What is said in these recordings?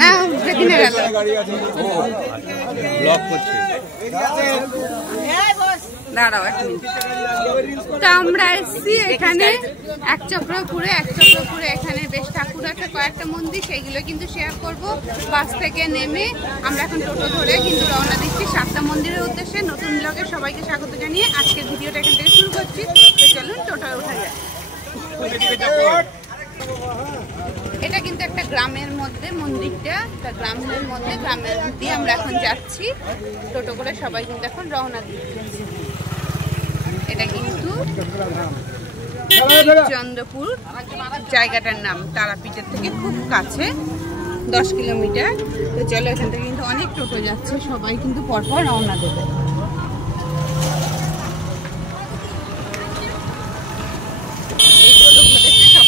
না সেদিনে গেল দাঁড়াও এক মিনিট। তো আমরা এসছি এখানে এক চক্রপুরে এখানে বেশ ঠাকুর আছে কয়েকটা মন্দির, সেইগুলো কিন্তু শেয়ার করব। বাস থেকে নেমে আমরা এখন টোটো ধরে কিন্তু রওনা দিচ্ছি 7টা মন্দিরের উদ্দেশ্যে। নতুন ব্লগে সবাইকে স্বাগত জানিয়ে আজকের ভিডিওটা এখান থেকে শুরু করছি। তো চলুন টোটোয় ওঠা যায়। এটা কিন্তু একটা গ্রামের মধ্যে মন্দিরটা, গ্রামের দিয়ে আমরা এখন যাচ্ছি টোটো করে। সবাই কিন্তু এখন রওনা দিচ্ছি। এটা কিন্তু চন্দ্রপুর জায়গাটার নাম, তারাপীঠের থেকে খুব কাছে 10 কিলোমিটার। তো চলো এখান থেকে কিন্তু অনেক টোটো যাচ্ছে, সবাই কিন্তু পরপর রওনা দেবে। এই টোটো ঘটেছে সব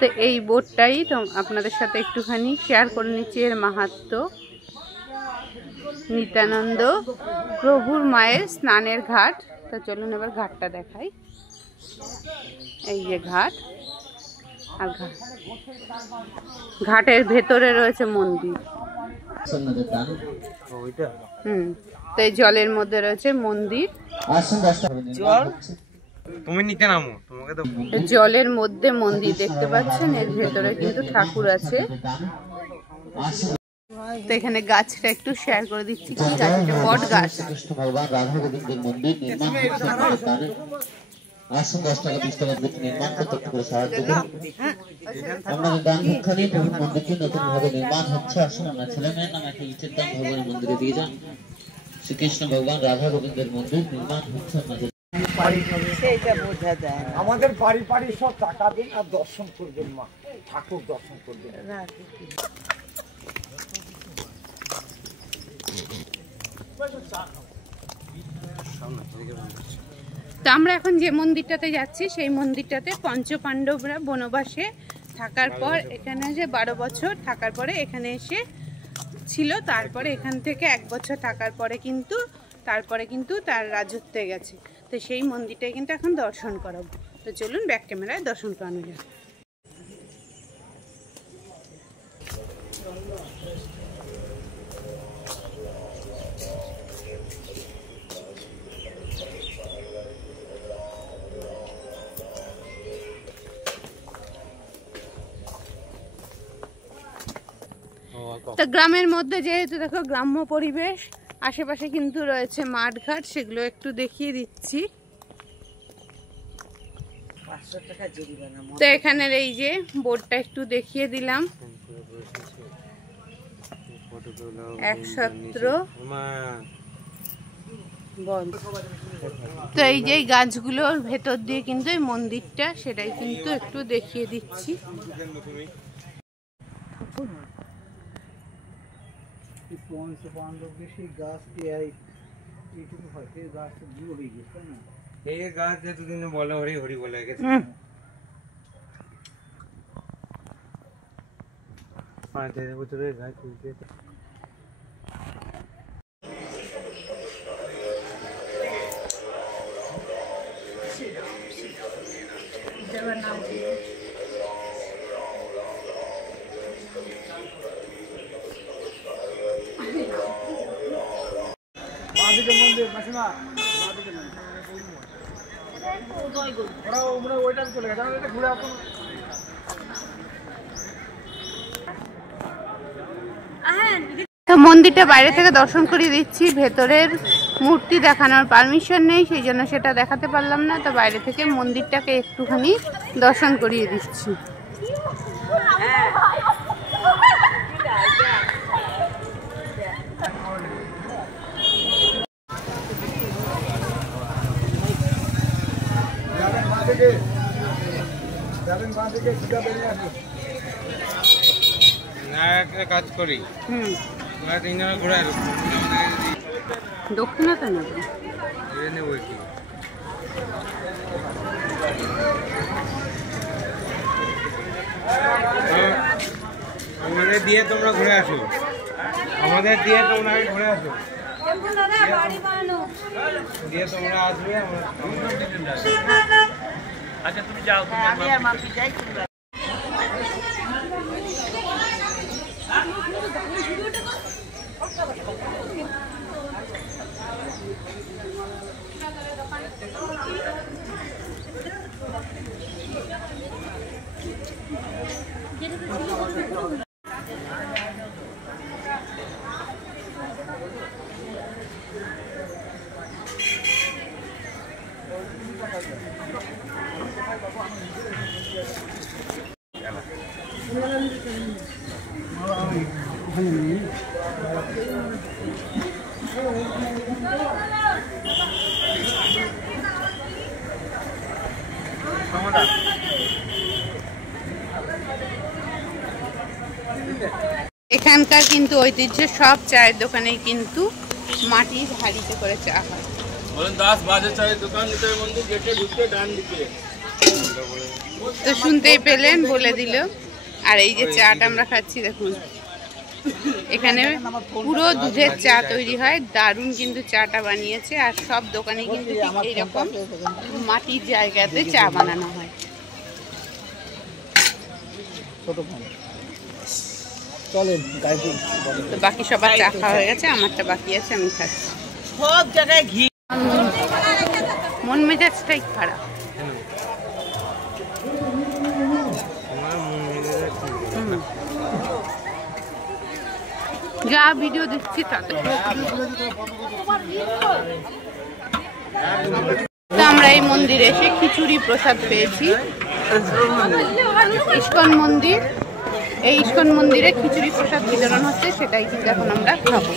তো এই বোটটাই আপনাদের সাথে একটুখানি শেয়ার করে নিচ্ছি। এর মাহাত্ম্য, নিত্যানন্দ প্রভুর মায়ের স্নানের ঘাট। তো চলুন এবার ঘাটটা দেখাই। এই যে ঘাট, আর ঘাটের ভেতরে রয়েছে মন্দির। তো এই জলের মধ্যে রয়েছে মন্দির। জলের মধ্যে মন্দির দেখতে পাচ্ছেন, এর ভেতরে কিন্তু ঠাকুর আছে। তো এখানে গাছটা একটু শেয়ার করে দিচ্ছি। কি গাছ? এটা বট গাছ। আসুন 10 টাকা 20 টাকা নির্মাণ করতে একটু করে সাহায্য করুন। আপনাদের দান ভিক্ষা নিয়ে প্রভুর মন্দিরটি নতুন ভাবে নির্মাণ হচ্ছে। আসুন আমরা ছেলে মেয়ের নামে একটা ইটের দান ভগবানের মন্দিরে দিয়ে যান। শ্রীকৃষ্ণ ভগবান রাধা গোবিন্দের মন্দির নির্মাণ হচ্ছে আপনাদের। আমাদের বাড়ি বাড়ি সব টাকা দিন আর দর্শন করবেন, মা ঠাকুর দর্শন করবেন। তো আমরা এখন যে মন্দিরটাতে যাচ্ছি সেই মন্দিরটাতে পঞ্চপাণ্ডবরা বনবাসে থাকার পর এখানে যে 12 বছর থাকার পরে এখানে এসে ছিল। তারপরে এখান থেকে 1 বছর থাকার পরে কিন্তু তার রাজত্বে গেছে। তো সেই মন্দিরটাই কিন্তু এখন দর্শন করাবো। তো চলুন ব্যাক ক্যামেরায় দর্শন করানো যায়। তো গ্রামের মধ্যে যেহেতু দেখো গ্রাম্য পরিবেশ, আশেপাশে কিন্তু রয়েছে মাঠ ঘাট, সেগুলো একটু দেখিয়ে দিচ্ছি। তো এখানের এই যে বোর্ডটা একটু দেখিয়ে দিলাম, 117 বন্ধ। তো এই যে গাছগুলোর ভেতর দিয়ে কিন্তু এই মন্দিরটা, সেটাই কিন্তু একটু দেখিয়ে দিচ্ছি। গাছ এতদিন বলে হরি হরি বলে গেছে। 5 বছরের গাছ তুলতে তো মন্দিরটা বাইরে থেকে দর্শন করিয়ে দিচ্ছি। ভেতরের মূর্তি দেখানোর পারমিশন নেই, সেই জন্য সেটা দেখাতে পারলাম না। তো বাইরে থেকে মন্দিরটাকে একটুখানি দর্শন করিয়ে দিচ্ছি। তো না একটা কাজ করি আমরা তিনজনে ঘুরে আসবো দক্ষিণাতে নেব নেবো কি আমাদের দিয়ে তোমরা ঘুরে আসো আমাদের দিয়ে তোমরা ঘুরে আসো দিয়ে তোমরা আসবে আচ্ছা তুমি যাও আমি আর মাম্পি যাই এখানকার কিন্তু ঐতিহ্য সব চায়ের দোকানে কিন্তু মাটির হাঁড়িতে করে চা হয়। তো শুনতেই পেলেন, বলে দিল। আর এই যে চাটা আমরা খাচ্ছি দেখুন, এখানে পুরো দুধের চা তৈরি হয়, দারুণ কিন্তু চাটা বানিয়েছে। আর সব দোকানে কিন্তু ঠিক এইরকম মাটির জায়গাতে চা বানানো হয়। তো বাকি সবার চা খাওয়া হয়ে গেছে, আমারটা বাকি আছে, আমি খাচ্ছি। সব জায়গায় ঘি, মন মেজাজটাই খারাপ। যা ভিডিও দেখছি তাতে আমরা এই মন্দিরে এসে খিচুড়ি প্রসাদ পেয়েছি। ইস্কন মন্দির, এই ইস্কন মন্দিরে খিচুড়ি প্রসাদ বিতরণ হচ্ছে, সেটাই কিন্তু এখন আমরা খাবো।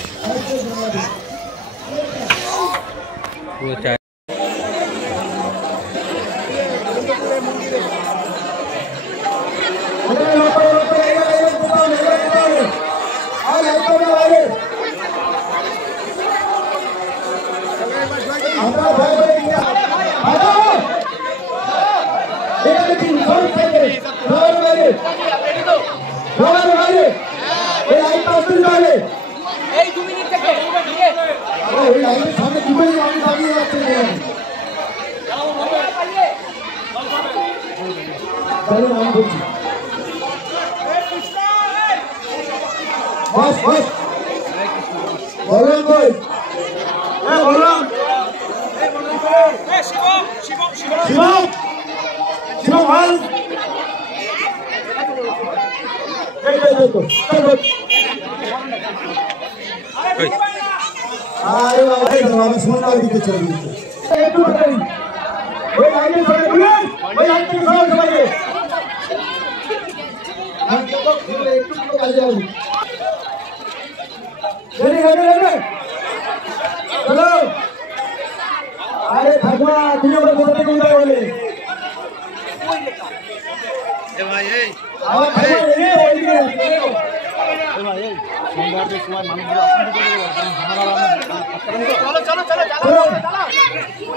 আরে ঠাকুমা তুমি ওটা কোথা থেকে উঠে বলে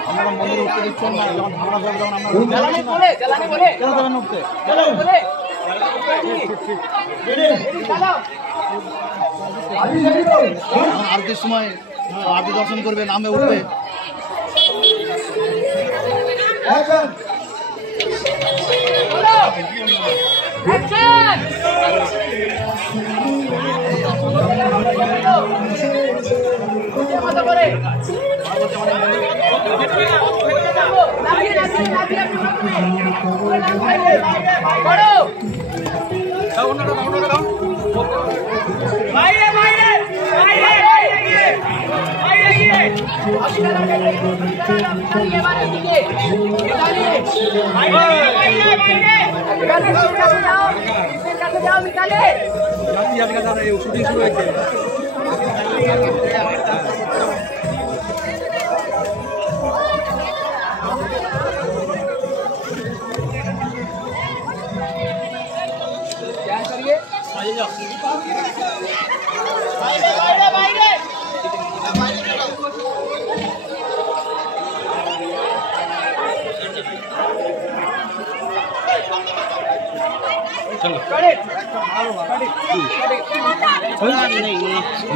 আমরা মন্দিরে উঠতে দিচ্ছেন না, যখন ঝামেলা করবে তখন আমরা আরতির সময় আরতি দর্শন করবে, নামে উঠবে।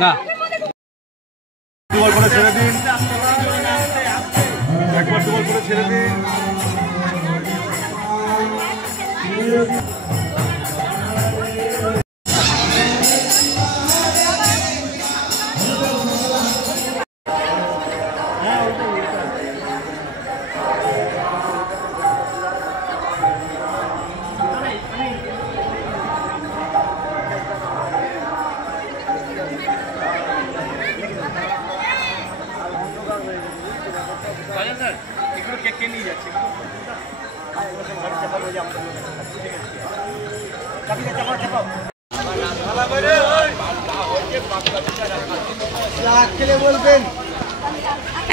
না দুবার করে ছেড়ে দিন, একবার দুবার করে ছেড়ে দিন।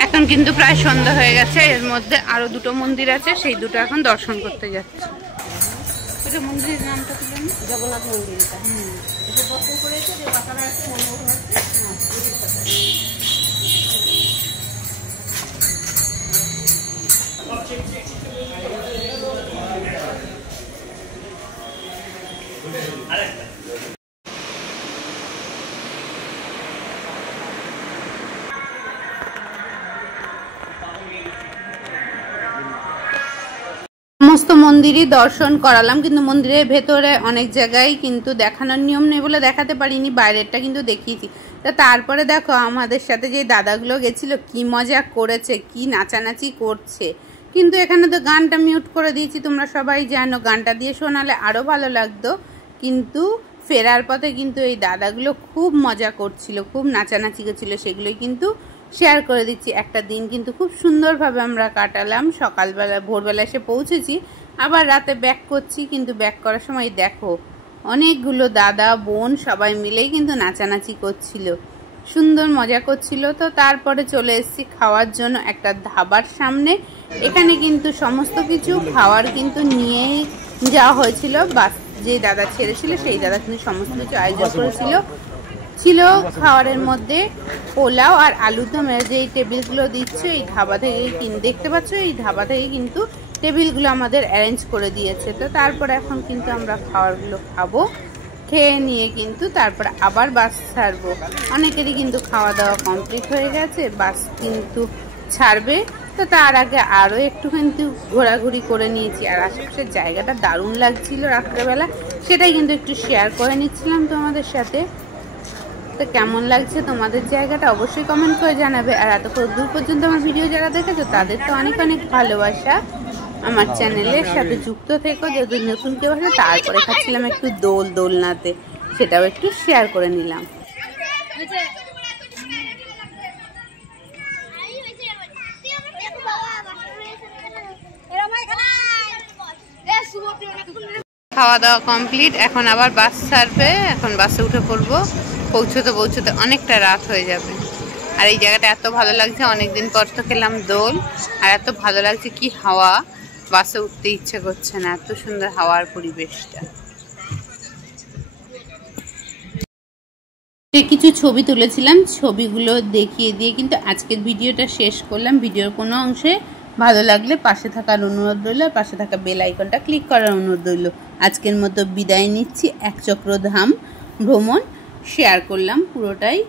এখন কিন্তু প্রায় সন্ধ্যা হয়ে গেছে। এর মধ্যে আরো দুটো মন্দির আছে, সেই দুটো এখন দর্শন করতে যাচ্ছে। ওটা মন্দিরের নামটা কি জানি? জগন্নাথ মন্দির। দর্শন করেছে যে পাতারা আছে মনে হচ্ছে। সমস্ত মন্দিরই দর্শন করালাম, কিন্তু মন্দিরের ভেতরে অনেক জায়গায় কিন্তু দেখানোর নিয়ম নেই বলে দেখাতে পারিনি, বাইরেরটা কিন্তু দেখিয়েছি। তা তারপরে দেখো আমাদের সাথে যে দাদাগুলো গেছিল কি মজা করেছে, কি নাচানাচি করছে। কিন্তু এখানে তো গানটা মিউট করে দিয়েছি, তোমরা সবাই জানো, গানটা দিয়ে শোনালে আরও ভালো লাগতো। কিন্তু ফেরার পথে কিন্তু এই দাদাগুলো খুব মজা করছিল, খুব নাচানাচি করছিল, সেগুলোই কিন্তু শেয়ার করে দিচ্ছি। একটা দিন কিন্তু খুব সুন্দরভাবে আমরা কাটালাম। সকালবেলা ভোরবেলা এসে পৌঁছেছি, আবার রাতে ব্যাক করছি। কিন্তু ব্যাক করার সময় দেখো অনেকগুলো দাদা বোন সবাই মিলেই কিন্তু নাচানাচি করছিল, সুন্দর মজা করছিল। তো তারপরে চলে এসেছি খাওয়ার জন্য একটা ধাবার সামনে। এখানে কিন্তু সমস্ত কিছু খাওয়ার কিন্তু নিয়ে যাওয়া হয়েছিল। বাস যে দাদা ছেড়েছিল সেই দাদা কিন্তু সমস্ত কিছু আয়োজন করেছিল। ছিল খাবারের মধ্যে পোলাও আর আলুর দমের যে টেবিলগুলো দিচ্ছে এই ধাবা থেকে দেখতে পাচ্ছ, এই ধাবা থেকে কিন্তু টেবিলগুলো আমাদের অ্যারেঞ্জ করে দিয়েছে। তো তারপর এখন কিন্তু আমরা খাবারগুলো খাবো, খেয়ে নিয়ে কিন্তু তারপর আবার বাস ছাড়বো। অনেকেরই কিন্তু খাওয়া দাওয়া কমপ্লিট হয়ে গেছে, বাস কিন্তু ছাড়বে। তো তার আগে আরও একটু কিন্তু ঘোরাঘুরি করে নিয়েছি, আর আশেপাশের জায়গাটা দারুণ লাগছিল রাত্রেবেলা, সেটাই কিন্তু একটু শেয়ার করে নিচ্ছিলাম তোমাদের সাথে। তো কেমন লাগছে তোমাদের জায়গাটা অবশ্যই কমেন্ট করে জানাবে। আর এতক্ষণ দূর পর্যন্ত আমার ভিডিও যারা দেখেছো তাদের তো অনেক অনেক ভালোবাসা। আমার চ্যানেলের সাথে যুক্ত থেকো, যদি নতুন কেউ আসে। তারপরে খাচ্ছিলাম একটু দোলনাতে, সেটাও একটু শেয়ার করে নিলাম। খাওয়া দাওয়া কমপ্লিট, এখন আবার বাস ছাড়বে, এখন বাসে উঠে পড়বো। পৌঁছতে পৌঁছতে অনেকটা রাত হয়ে যাবে। আর এই জায়গাটা এত ভালো লাগছে, অনেকদিন পর তো খেলাম দোল, আর এত ভালো লাগছে, কি হাওয়া, বাসে উঠতে ইচ্ছে করছে না, এত সুন্দর হাওয়ার পরিবেশটা। কিছু ছবি তুলেছিলাম, ছবিগুলো দেখিয়ে দিয়ে কিন্তু আজকের ভিডিওটা শেষ করলাম। ভিডিওর কোনো অংশে ভালো লাগলে পাশে থাকার অনুরোধ রইল, আর পাশে থাকা বেল আইকনটা ক্লিক করার অনুরোধ রইল। আজকের মতো বিদায় নিচ্ছি। একচক্রধাম ভ্রমণ শেয়ার করলাম পুরোটাই,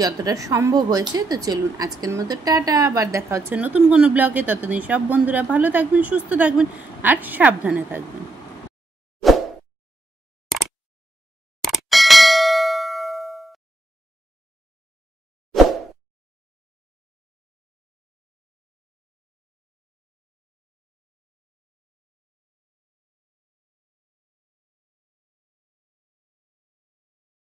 যতটা সম্ভব হয়েছে। তো চলুন আজকের মতো টাটা, আবার দেখা হচ্ছে নতুন কোনো ব্লগে। ততদিন সব বন্ধুরা ভালো থাকবেন, সুস্থ থাকবেন আর সাবধানে থাকবেন।